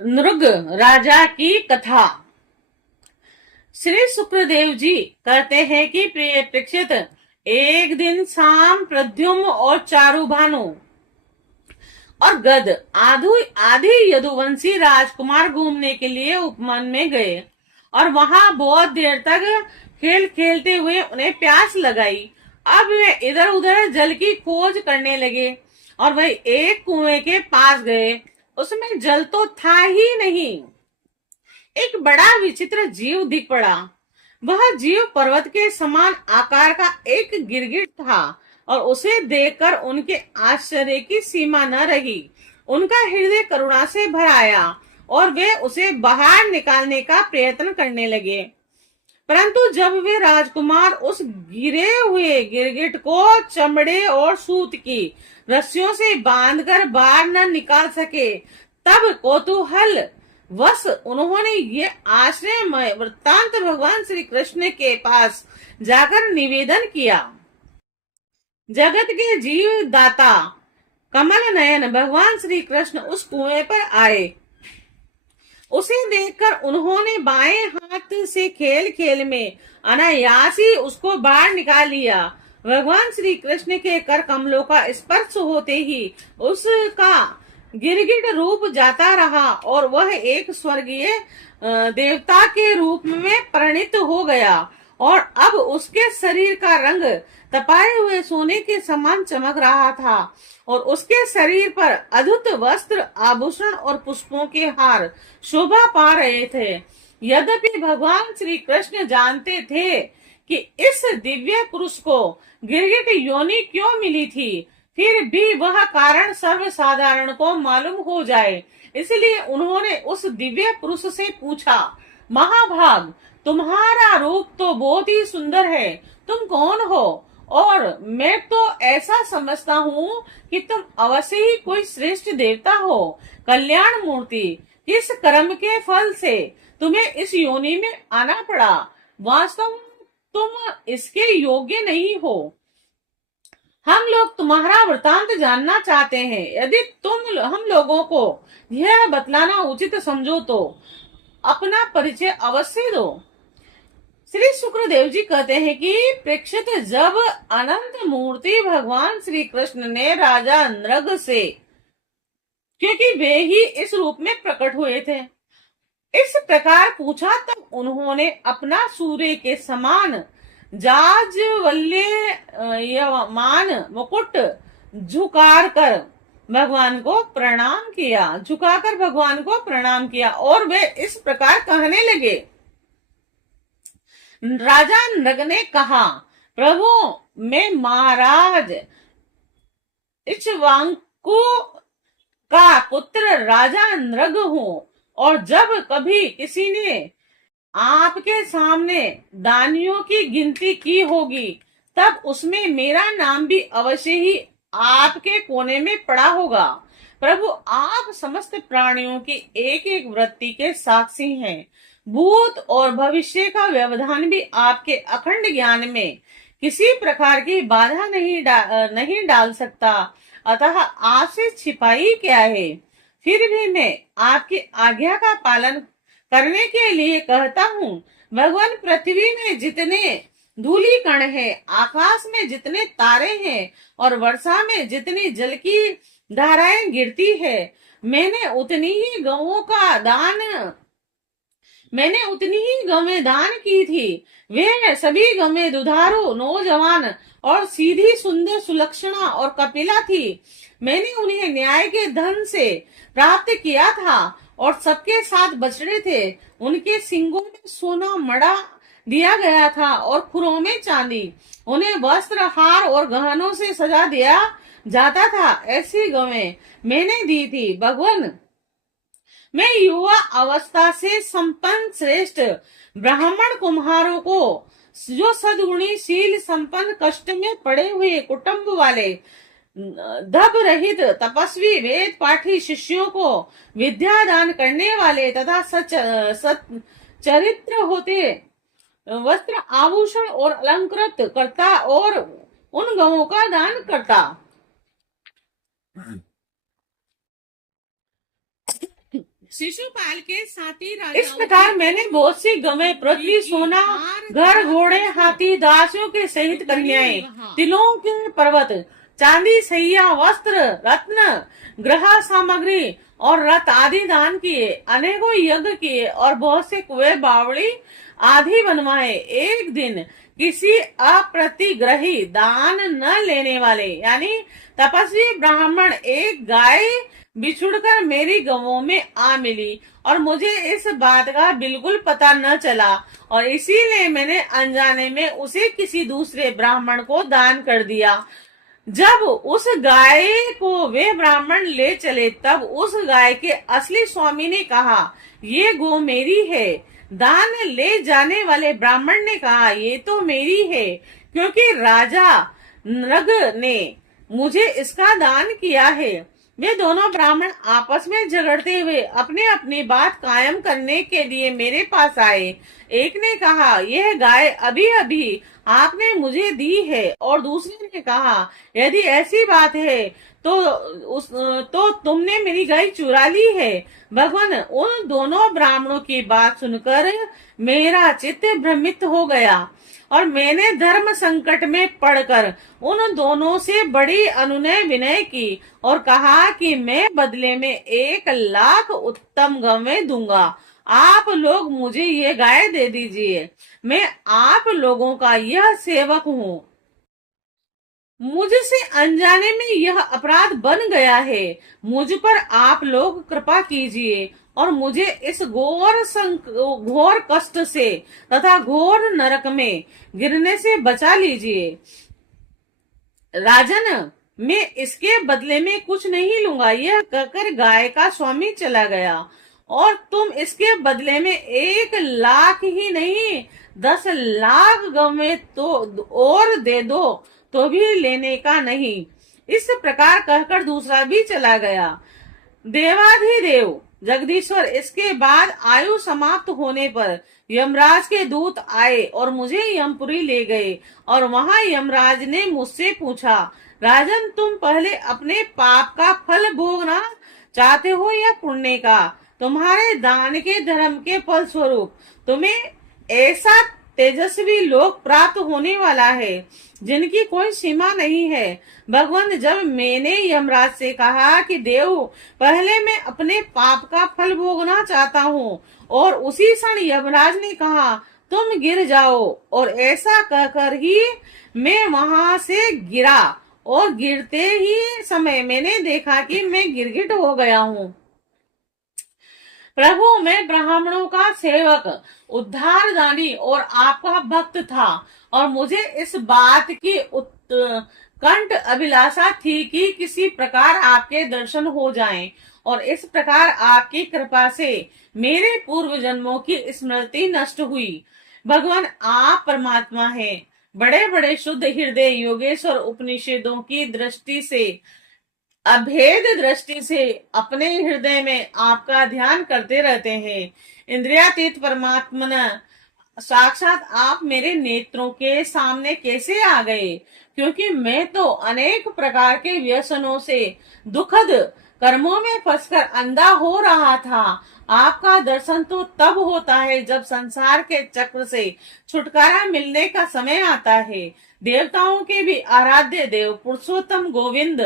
नृग राजा की कथा। श्री सुखदेव जी कहते हैं कि प्रिय परीक्षित, एक दिन शाम प्रद्युम्न और चारुभानु और गद आदि यदुवंशी राजकुमार घूमने के लिए उपवन में गए और वहां बहुत देर तक खेल खेलते हुए उन्हें प्यास लगाई। अब वे इधर उधर जल की खोज करने लगे और वह एक कुएं के पास गए। उसमें जल तो था ही नहीं। एक बड़ा विचित्र जीव दिख पड़ा। वह जीव पर्वत के समान आकार का एक गिरगिट था और उसे देखकर उनके आश्चर्य की सीमा न रही। उनका हृदय करुणा से भर आया और वे उसे बाहर निकालने का प्रयत्न करने लगे, परंतु जब वे राजकुमार उस गिरे हुए गिरगिट को चमड़े और सूत की रस्सियों से बांधकर बाहर न निकाल सके, तब कौतूहल वश उन्होंने ये आश्चर्यमय वृत्तांत भगवान श्री कृष्ण के पास जाकर निवेदन किया। जगत के जीव दाता कमल नयन भगवान श्री कृष्ण उस कुएं पर आए। उसे देखकर उन्होंने बाएं हाथ से खेल खेल में अनायास ही उसको बाहर निकाल लिया। भगवान श्री कृष्ण के कर कमलों का स्पर्श होते ही उसका गिरगिट रूप जाता रहा और वह एक स्वर्गीय देवता के रूप में परिणित हो गया और अब उसके शरीर का रंग तपाए हुए सोने के समान चमक रहा था और उसके शरीर पर अद्भुत वस्त्र, आभूषण और पुष्पों के हार शोभा पा रहे थे। यद्यपि भगवान श्री कृष्ण जानते थे कि इस दिव्य पुरुष को गिरगिट योनि क्यों मिली थी, फिर भी वह कारण सर्वसाधारण को मालूम हो जाए, इसलिए उन्होंने उस दिव्य पुरुष से पूछा, महाभाग, तुम्हारा रूप तो बहुत ही सुंदर है, तुम कौन हो? और मैं तो ऐसा समझता हूँ कि तुम अवश्य ही कोई श्रेष्ठ देवता हो, कल्याण मूर्ति। किस कर्म के फल से तुम्हें इस योनि में आना पड़ा? वास्तव में तुम इसके योग्य नहीं हो। हम लोग तुम्हारा वृतांत जानना चाहते हैं। यदि तुम हम लोगों को यह बतलाना उचित समझो तो अपना परिचय अवश्य दो। श्री सुखदेव जी कहते हैं कि परीक्षित, जब अनंत मूर्ति भगवान श्री कृष्ण ने राजा नृग से, क्योंकि वे ही इस रूप में प्रकट हुए थे, इस प्रकार पूछा, तब उन्होंने अपना सूर्य के समान जाज्वल्यमान मुकुट झुकाकर भगवान को प्रणाम किया और वे इस प्रकार कहने लगे। राजा नृग ने कहा, प्रभु, मैं महाराज इक्ष्वाकु का पुत्र राजा नृग हूँ और जब कभी किसी ने आपके सामने दानियों की गिनती की होगी, तब उसमें मेरा नाम भी अवश्य ही आपके कोने में पड़ा होगा। प्रभु, आप समस्त प्राणियों की एक एक वृत्ति के साक्षी हैं। भूत और भविष्य का व्यवधान भी आपके अखंड ज्ञान में किसी प्रकार की बाधा नहीं डाल सकता, अतः आपसे छिपाई क्या है? फिर भी मैं आपकी आज्ञा का पालन करने के लिए कहता हूँ। भगवान, पृथ्वी में जितने धूली कण है, आकाश में जितने तारे हैं और वर्षा में जितनी जल की धाराएं गिरती है, मैंने उतनी ही गवें दान की थी। वे सभी गवें दुधारू, नौजवान और सीधी, सुंदर, सुलक्षणा और कपिला थी। मैंने उन्हें न्याय के धन से प्राप्त किया था और सबके साथ बछड़े थे। उनके सींगों में सोना मड़ा दिया गया था और खुरों में चांदी। उन्हें वस्त्र, हार और गहनों से सजा दिया जाता था। ऐसी गवें मैंने दी थी। भगवान, मैं युवा अवस्था से संपन्न श्रेष्ठ ब्राह्मण कुम्हारों को, जो सद्गुणी, शील संपन्न, कष्ट में पड़े हुए कुटुंब वाले, धब रहित तपस्वी, वेद पाठी शिष्यों को विद्या दान करने वाले तथा चरित्र होते वस्त्र, आभूषण और अलंकृत करता और उन गवों का दान करता। शिशुपाल के साथी राजा इस प्रकार मैंने बहुत सी गवें, पृथ्वी, सोना, घर, घोड़े, हाथी, दासियों के सहित कन्याएं, तिलों के पर्वत, चांदी, सैया, वस्त्र, रत्न, गृह सामग्री और रथ आदि दान किए, अनेकों यज्ञ किए और बहुत से कुएं, बावड़ी आदि बनवाए। एक दिन किसी अप्रतिग्रही, दान न लेने वाले यानी तपस्वी ब्राह्मण एक गाय बिछुड़कर मेरी गवों में आ मिली और मुझे इस बात का बिल्कुल पता न चला और इसीलिए मैंने अनजाने में उसे किसी दूसरे ब्राह्मण को दान कर दिया। जब उस गाय को वे ब्राह्मण ले चले तब उस गाय के असली स्वामी ने कहा, ये गो मेरी है। दान ले जाने वाले ब्राह्मण ने कहा, ये तो मेरी है, क्योंकि राजा नृग ने मुझे इसका दान किया है। वे दोनों ब्राह्मण आपस में झगड़ते हुए अपने अपनी बात कायम करने के लिए मेरे पास आए। एक ने कहा, यह गाय अभी अभी आपने मुझे दी है, और दूसरे ने कहा, यदि ऐसी बात है तो तुमने मेरी गाय चुरा ली है। भगवान, उन दोनों ब्राह्मणों की बात सुनकर मेरा चित्त भ्रमित हो गया और मैंने धर्म संकट में पड़कर उन दोनों से बड़ी अनुनय विनय की और कहा कि मैं बदले में 1,00,000 उत्तम गवें दूंगा। आप लोग मुझे ये गाय दे दीजिए। मैं आप लोगों का यह सेवक हूँ। मुझसे अनजाने में यह अपराध बन गया है। मुझ पर आप लोग कृपा कीजिए और मुझे इस घोर कष्ट से तथा घोर नरक में गिरने से बचा लीजिए। राजन, मैं इसके बदले में कुछ नहीं लूंगा। यह कहकर गाय का स्वामी चला गया। और तुम इसके बदले में 1,00,000 ही नहीं 10,00,000 गवें तो और दे दो तो भी लेने का नहीं। इस प्रकार कहकर दूसरा भी चला गया। देवाधिदेव जगदीश्वर, इसके बाद आयु समाप्त होने पर यमराज के दूत आए और मुझे यमपुरी ले गए और वहां यमराज ने मुझसे पूछा, राजन, तुम पहले अपने पाप का फल भोगना चाहते हो या पुण्य का? तुम्हारे दान के धर्म के फल स्वरूप तुम्हें ऐसा तेजस्वी लोक प्राप्त होने वाला है जिनकी कोई सीमा नहीं है। भगवान, जब मैंने यमराज से कहा कि देव, पहले मैं अपने पाप का फल भोगना चाहता हूँ, और उसी क्षण यमराज ने कहा, तुम गिर जाओ, और ऐसा कहकर ही मैं वहां से गिरा और गिरते ही समय मैंने देखा कि मैं गिरगिट हो गया हूँ। प्रभु, मैं ब्राह्मणों का सेवक, उद्धारदानी और आपका भक्त था और मुझे इस बात की उत्कंठ अभिलाषा थी कि किसी प्रकार आपके दर्शन हो जाएं और इस प्रकार आपकी कृपा से मेरे पूर्व जन्मों की स्मृति नष्ट हुई। भगवान, आप परमात्मा हैं, बड़े बड़े शुद्ध हृदय योगेश्वर उपनिषदों की दृष्टि से, अभेद दृष्टि से अपने हृदय में आपका ध्यान करते रहते हैं। इंद्रियातीत परमात्मा साक्षात आप मेरे नेत्रों के सामने कैसे आ गए? क्योंकि मैं तो अनेक प्रकार के व्यसनों से, दुखद कर्मों में फंसकर अंधा हो रहा था। आपका दर्शन तो तब होता है जब संसार के चक्र से छुटकारा मिलने का समय आता है। देवताओं के भी आराध्य देव पुरुषोत्तम गोविंद,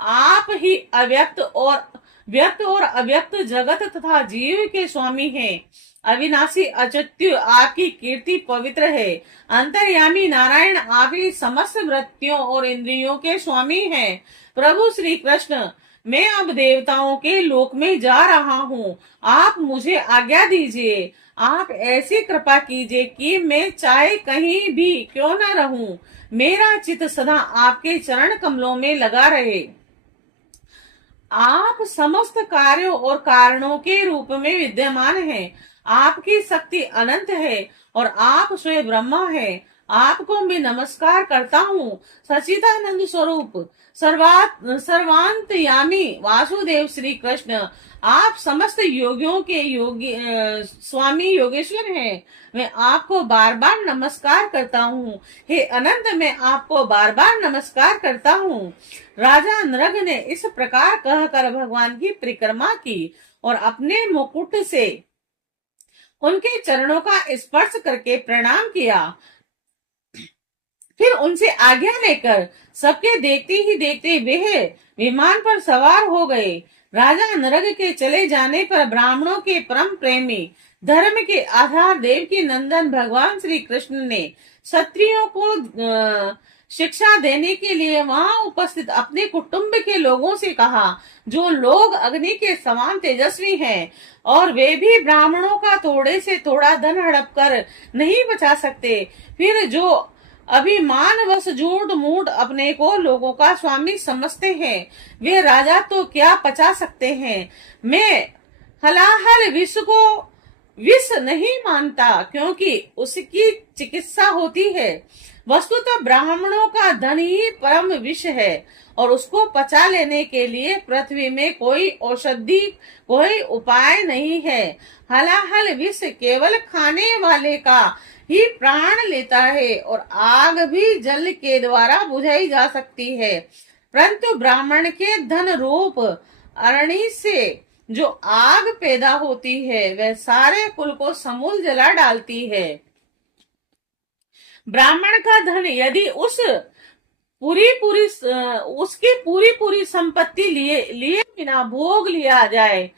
आप ही अव्यक्त और अव्यक्त जगत तथा जीव के स्वामी हैं। अविनाशी अच्युत आपकी कीर्ति पवित्र है। अंतर्यामी नारायण, आप ही समस्त वृत्तियों और इंद्रियों के स्वामी हैं। प्रभु श्री कृष्ण, मैं अब देवताओं के लोक में जा रहा हूँ। आप मुझे आज्ञा दीजिए। आप ऐसी कृपा कीजिए कि मैं चाहे कहीं भी क्यों न रहूं, मेरा चित्त सदा आपके चरण कमलों में लगा रहे। आप समस्त कार्यों और कारणों के रूप में विद्यमान हैं। आपकी शक्ति अनंत है और आप स्वयं ब्रह्मा है। आपको मैं नमस्कार करता हूँ। सच्चिदानंद स्वरूप सर्वांतयामी वासुदेव श्री कृष्ण, आप समस्त योगियों के स्वामी योगेश्वर हैं। मैं आपको बार बार नमस्कार करता हूँ। हे अनंत, मैं आपको बार बार नमस्कार करता हूँ। राजा नृग ने इस प्रकार कहकर भगवान की परिक्रमा की और अपने मुकुट से उनके चरणों का स्पर्श करके प्रणाम किया। फिर उनसे आज्ञा लेकर सबके देखते ही देखते वे विमान पर सवार हो गए। राजा नरग के चले जाने पर ब्राह्मणों के परम प्रेमी, धर्म के आधार, देव की नंदन भगवान श्री कृष्ण ने क्षत्रियों को शिक्षा देने के लिए वहां उपस्थित अपने कुटुंब के लोगों से कहा, जो लोग अग्नि के समान तेजस्वी हैं और वे भी ब्राह्मणों का थोड़े से थोड़ा धन हड़प कर नहीं बचा सकते, फिर जो अभिमानवश झूठ मूठ अपने को लोगों का स्वामी समझते हैं, वे राजा तो क्या पचा सकते हैं। मैं हलाहल विष को विष नहीं मानता, क्योंकि उसकी चिकित्सा होती है। वस्तुतः ब्राह्मणों का धन ही परम विष है और उसको पचा लेने के लिए पृथ्वी में कोई औषधि, कोई उपाय नहीं है। हलाहल विष केवल खाने वाले का ही प्राण लेता है और आग भी जल के द्वारा बुझाई जा सकती है, परंतु ब्राह्मण के धन रूप अरणि से जो आग पैदा होती है वह सारे कुल को समूल जला डालती है। ब्राह्मण का धन यदि उसकी पूरी संपत्ति लिए बिना भोग लिया जाए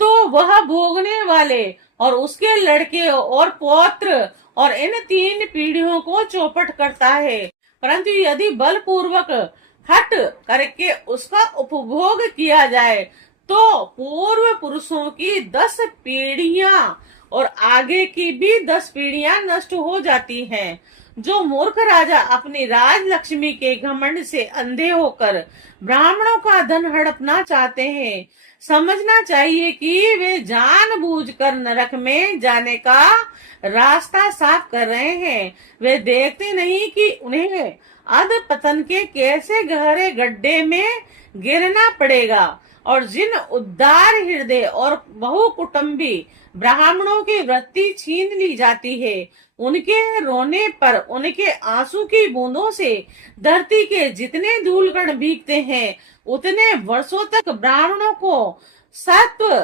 तो वह भोगने वाले और उसके लड़के और पौत्र और इन 3 पीढ़ियों को चौपट करता है, परंतु यदि बलपूर्वक हट करके उसका उपभोग किया जाए तो पूर्व पुरुषों की 10 पीढ़ियां और आगे की भी 10 पीढ़ियां नष्ट हो जाती हैं। जो मूर्ख राजा अपनी राज लक्ष्मी के घमंड से अंधे होकर ब्राह्मणों का धन हड़पना चाहते हैं, समझना चाहिए कि वे जानबूझकर नरक में जाने का रास्ता साफ कर रहे हैं। वे देखते नहीं कि उन्हें अधपतन के कैसे गहरे गड्ढे में गिरना पड़ेगा और जिन उदार हृदय और बहुकुटुंबी ब्राह्मणों की वृत्ति छीन ली जाती है, उनके रोने पर उनके आंसू की बूंदों से धरती के जितने धूलकण भीगते हैं, उतने वर्षों तक ब्राह्मणों को सत्व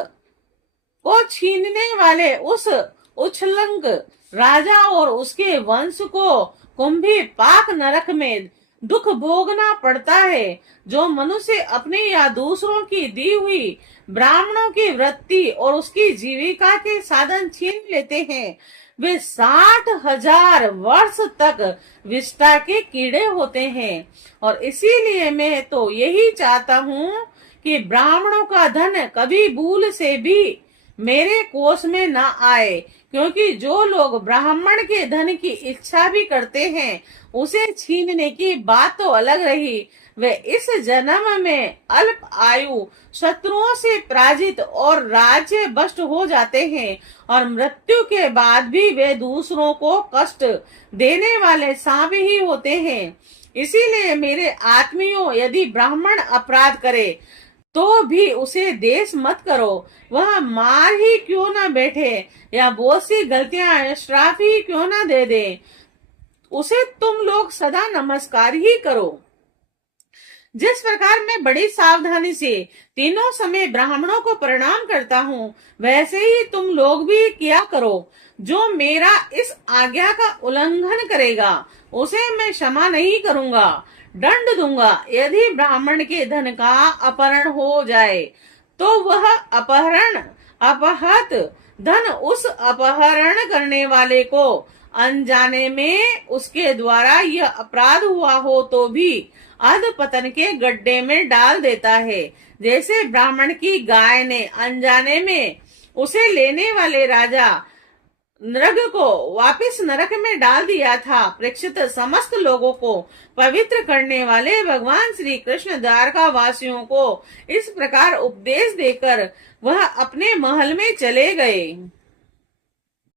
को छीनने वाले उस उच्छृंख राजा और उसके वंश को कुंभी पाक नरक में दुख भोगना पड़ता है। जो मनुष्य अपने या दूसरों की दी हुई ब्राह्मणों की वृत्ति और उसकी जीविका के साधन छीन लेते हैं, वे 60,000 वर्ष तक विष्ठा के कीड़े होते हैं। और इसीलिए मैं तो यही चाहता हूँ कि ब्राह्मणों का धन कभी भूल से भी मेरे कोष में न आए, क्योंकि जो लोग ब्राह्मण के धन की इच्छा भी करते हैं, उसे छीनने की बात तो अलग रही, वे इस जन्म में अल्प आयु शत्रुओं से पराजित और राज्य भ्रष्ट हो जाते हैं और मृत्यु के बाद भी वे दूसरों को कष्ट देने वाले सांप ही होते हैं। इसीलिए मेरे आत्मियों, यदि ब्राह्मण अपराध करे तो भी उसे देश मत करो, वह मार ही क्यों ना बैठे या बहुत सी गलतियां श्राप ही क्यों ना दे दे, उसे तुम लोग सदा नमस्कार ही करो। जिस प्रकार मैं बड़ी सावधानी से तीनों समय ब्राह्मणों को प्रणाम करता हूँ, वैसे ही तुम लोग भी किया करो। जो मेरा इस आज्ञा का उल्लंघन करेगा उसे मैं क्षमा नहीं करूंगा, दंड दूंगा। यदि ब्राह्मण के धन का अपहरण हो जाए तो वह अपहत धन उस अपहरण करने वाले को अनजाने में उसके द्वारा यह अपराध हुआ हो तो भी अधपतन के गड्ढे में डाल देता है। जैसे ब्राह्मण की गाय ने अनजाने में उसे लेने वाले राजा नरग को वापिस नरक में डाल दिया था, प्रेक्षित समस्त लोगों को पवित्र करने वाले भगवान श्री कृष्ण द्वारका वासियों को इस प्रकार उपदेश देकर वह अपने महल में चले गए।